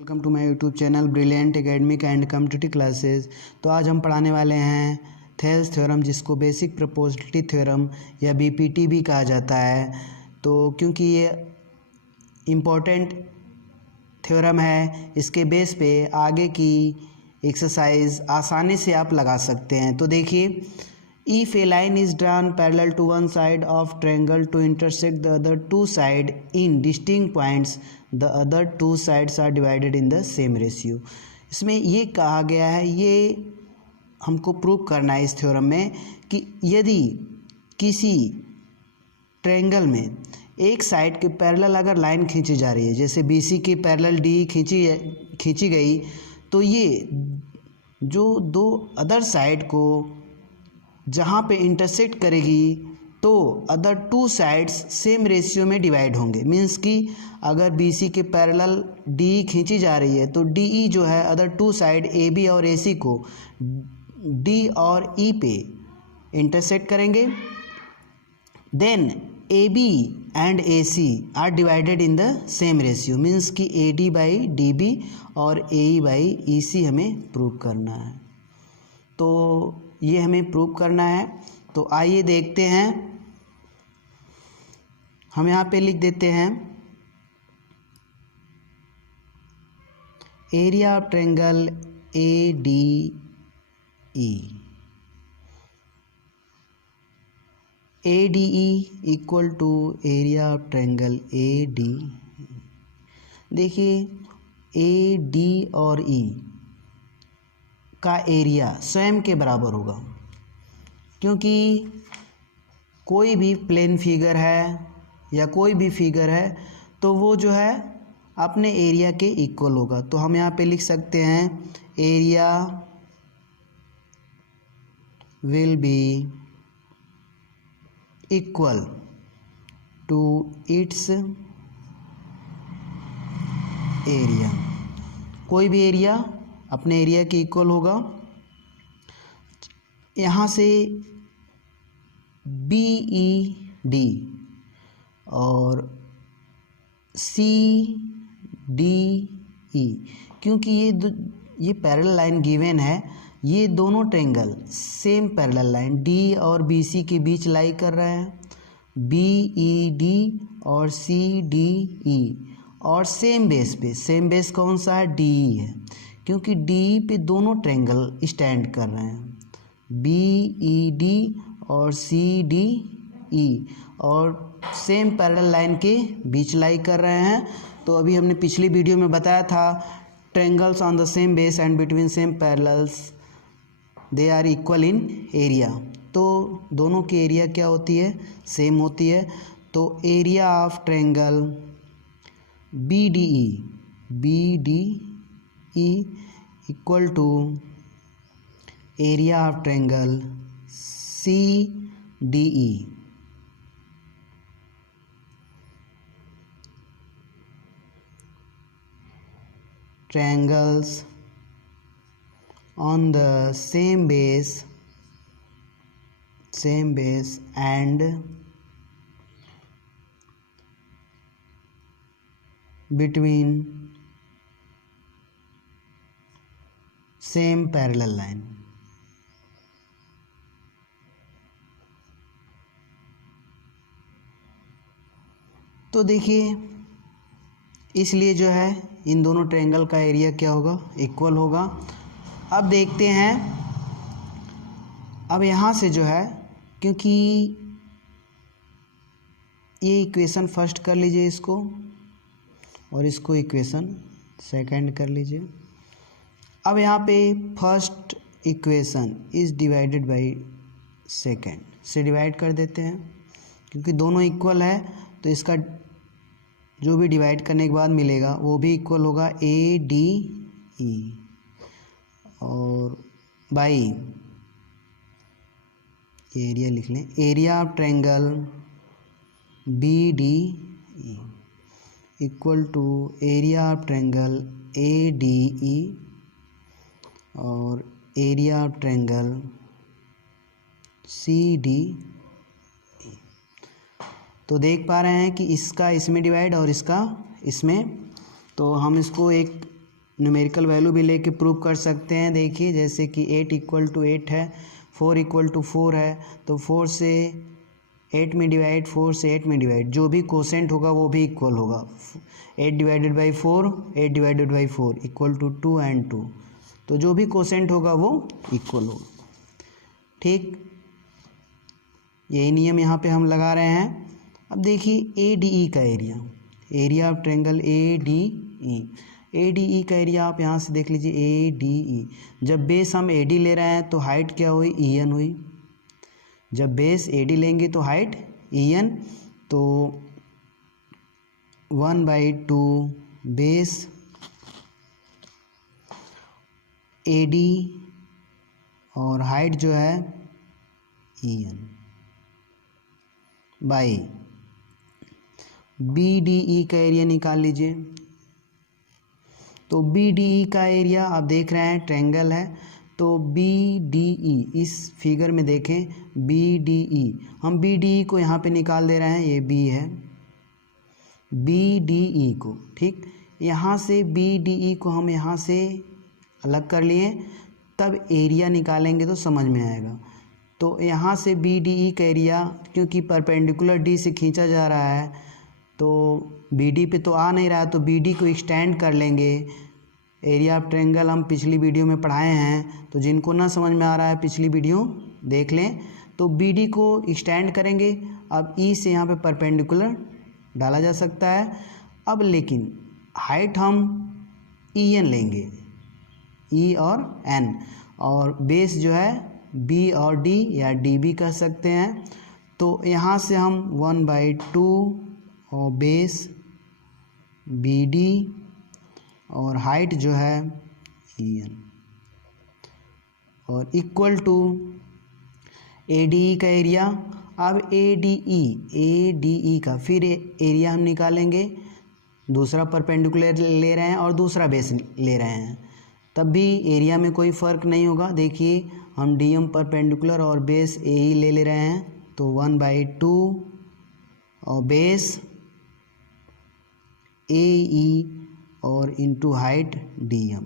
Welcome to my YouTube channel brilliant academic and competitive classes. तो आज हम पढ़ाने वाले हैं थेल्स थ्योरम, जिसको बेसिक प्रोपोर्शनलिटी थ्योरम या बीपीटी भी कहा जाता है। तो क्योंकि ये इम्पोर्टेंट थ्योरम है, इसके बेस पे आगे की एक्सरसाइज आसानी से आप लगा सकते हैं। तो देखिए, if a line is drawn parallel to one side of triangle to intersect the other two sides in distinct points, the other two sides are divided in the same ratio। इसमें ये कहा गया है, ये हमको प्रूव करना है इस थ्योरम में कि यदि किसी ट्रायंगल में एक साइड के पैरेलल अगर लाइन खींची जा रही है, जैसे BC के पैरेलल D खींची गई, तो ये जो दो अदर साइड को जहाँ पे इंटरसेक्ट करेगी तो other two sides same ratio में डिवाइड होंगे। मीन्स कि अगर BC के पैरेलल DE खींची जा रही है तो DE जो है अदर टू साइड AB और AC को D और E पे इंटरसेक्ट करेंगे। Then AB and AC are divided in the same ratio. Means कि AD बाई DB और AE बाई EC हमें प्रूव करना है। तो ये हमें प्रूव करना है। तो आइए देखते हैं। हम यहाँ पे लिख देते हैं area of triangle ADE। ADE equal to area of triangle ADE। देखिए, AD और E का एरिया स्वयं के बराबर होगा, क्योंकि कोई भी प्लेन फिगर है या कोई भी फिगर है तो वो जो है अपने एरिया के इक्वल होगा। तो हम यहाँ पे लिख सकते हैं area will be equal to its area. कोई भी एरिया अपने एरिया के इक्वल होगा। यहाँ से BED और CDE, क्योंकि ये पैरेलल लाइन गिवन है, ये दोनों triangle same parallel line D और BC के बीच लाई कर रहे हैं। BED और CDE और सेम बेस पे, सेम बेस कौन सा है? DE है, क्योंकि DE पे दोनों ट्रायंगल स्टैंड कर रहे हैं। BED और CDE और सेम पैरेलल लाइन के बीच लाई कर रहे हैं। तो अभी हमने पिछली वीडियो में बताया था, triangles on the same base and between same parallels they are equal in area. तो दोनों की एरिया क्या होती है? सेम होती है। तो area of triangle BDE equal to area of triangle CDE। Triangles on the same base and between same parallel line। तो देखिए, इसलिए जो है इन दोनों ट्रायंगल का एरिया क्या होगा? इक्वल होगा। अब देखते हैं, अब यहाँ से जो है, क्योंकि ये इक्वेशन फर्स्ट कर लीजिए इसको, और इसको इक्वेशन सेकंड कर लीजिए। अब यहाँ पे first equation is divided by second से डिवाइड कर देते हैं, क्योंकि दोनों इक्वल है तो इसका जो भी डिवाइड करने के बाद मिलेगा वो भी इक्वल होगा ADE और बाई एरिया लिख लें, area of triangle BDE equal to area of triangle ADE और एरिया ऑफ ट्रायंगल CDE। तो देख पा रहे हैं कि इसका इसमें डिवाइड और इसका इसमें, तो हम इसको एक न्यूमेरिकल वैल्यू भी लेके प्रूव कर सकते हैं। देखिए जैसे कि 8 इक्वल टू 8 है, 4 इक्वल टू 4 है, तो 4 से 8 में डिवाइड, 4 से 8 में डिवाइड, जो भी कोसेंट होगा वो भी इक्वल होगा। 8 divided by 4, 8 divided by 4 equal to 2 and 2, तो जो भी कोसेंट होगा वो इक्वल होगा। ठीक, यही नियम यहाँ पे हम लगा रहे हैं। अब देखिए ADE का एरिया ऑफ ट्रायंगल ADE का एरिया आप यहाँ से देख लीजिए। ADE, जब बेस हम AD ले रहे हैं तो हाइट क्या हुई, EN हुई। जब बेस AD लेंगे तो हाइट EN, तो 1/2 बेस AD और हाइट जो है EN बाई BDE का एरिया निकाल लीजिए। तो BDE का एरिया आप देख रहे हैं ट्रायंगल है, तो BDE इस फिगर में देखें, BDE, हम BDE को यहाँ पे निकाल दे रहे हैं, ये B है, BDE को, ठीक, यहाँ से BDE को हम यहाँ से अलग कर लिए, तब एरिया निकालेंगे तो समझ में आएगा। तो यहाँ से BDE का एरिया, क्योंकि परपेंडिकुलर D से खींचा जा रहा है तो BD पे तो आ नहीं रहा है, तो BD को एक्सटेंड कर लेंगे। एरिया ऑफ ट्रायंगल हम पिछली वीडियो में पढ़ाए हैं, तो जिनको ना समझ में आ रहा है पिछली वीडियो देख लें। तो BD को एक्सटेंड करेंगे। अब E से यहाँ पे परपेंडिकुलर डाला जा सकता है। अब लेकिन हाइट हम EN लेंगे, E और N, और बेस जो है B और D या DB कह सकते हैं। तो यहाँ से हम 1/2 और बेस BD और हाइट जो है EN और इक्वल टू ADE का एरिया। अब ADE का फिर एरिया हम निकालेंगे, दूसरा परपेंडिकुलर ले रहे हैं और दूसरा बेस ले रहे हैं, तब भी एरिया में कोई फ़र्क नहीं होगा। देखिए हम DM परपेंडिकुलर और बेस AE ले रहे हैं, तो 1/2 और बेस AE और इंटू हाइट DM।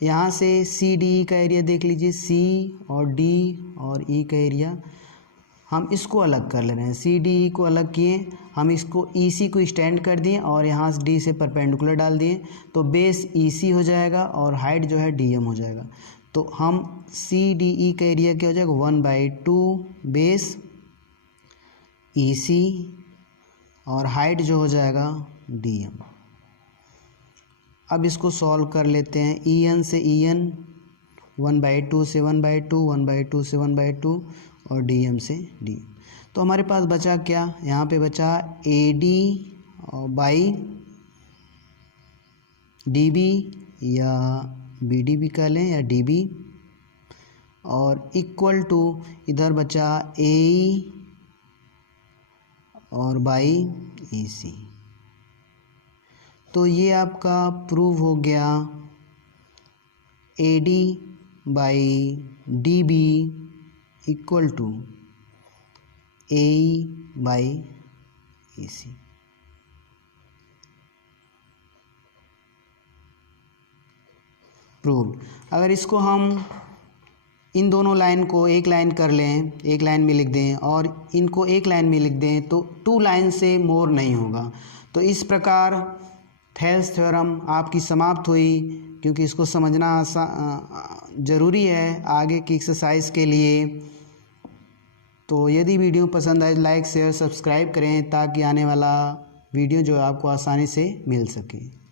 यहाँ से CDE का एरिया देख लीजिए, C और D और E का एरिया हम इसको अलग कर ले रहे हैं। CDE को अलग किए, हम इसको EC को स्टैंड कर दिए और यहाँ से D से परपेंडिकुलर डाल दिए, तो बेस EC हो जाएगा और हाइट जो है DM हो जाएगा। तो हम CDE का एरिया क्या हो जाएगा, 1/2 बेस EC और हाइट जो हो जाएगा DM। अब इसको सॉल्व कर लेते हैं। EN से EN, 1/2 से 1/2, 1/2 से 1/2 और DM से DM। तो हमारे पास बचा क्या, यहाँ पे बचा AD और बाई DB या BD भी कह लें या DB, और इक्वल टू इधर बचा AE और बाई EC। तो ये आपका प्रूव हो गया AD by DB equal to AE by EC। Prove. अगर इसको हम इन दोनों लाइन को एक लाइन कर लें, एक लाइन में लिख दें, और इनको एक लाइन में लिख दें, तो 2 लाइन से मोर नहीं होगा। तो इस प्रकार थेल्स थ्योरम आपकी समाप्त हुई, क्योंकि इसको समझना ज़रूरी है आगे की एक्सरसाइज के लिए। तो यदि वीडियो पसंद आए लाइक शेयर सब्सक्राइब करें, ताकि आने वाला वीडियो जो आपको आसानी से मिल सके।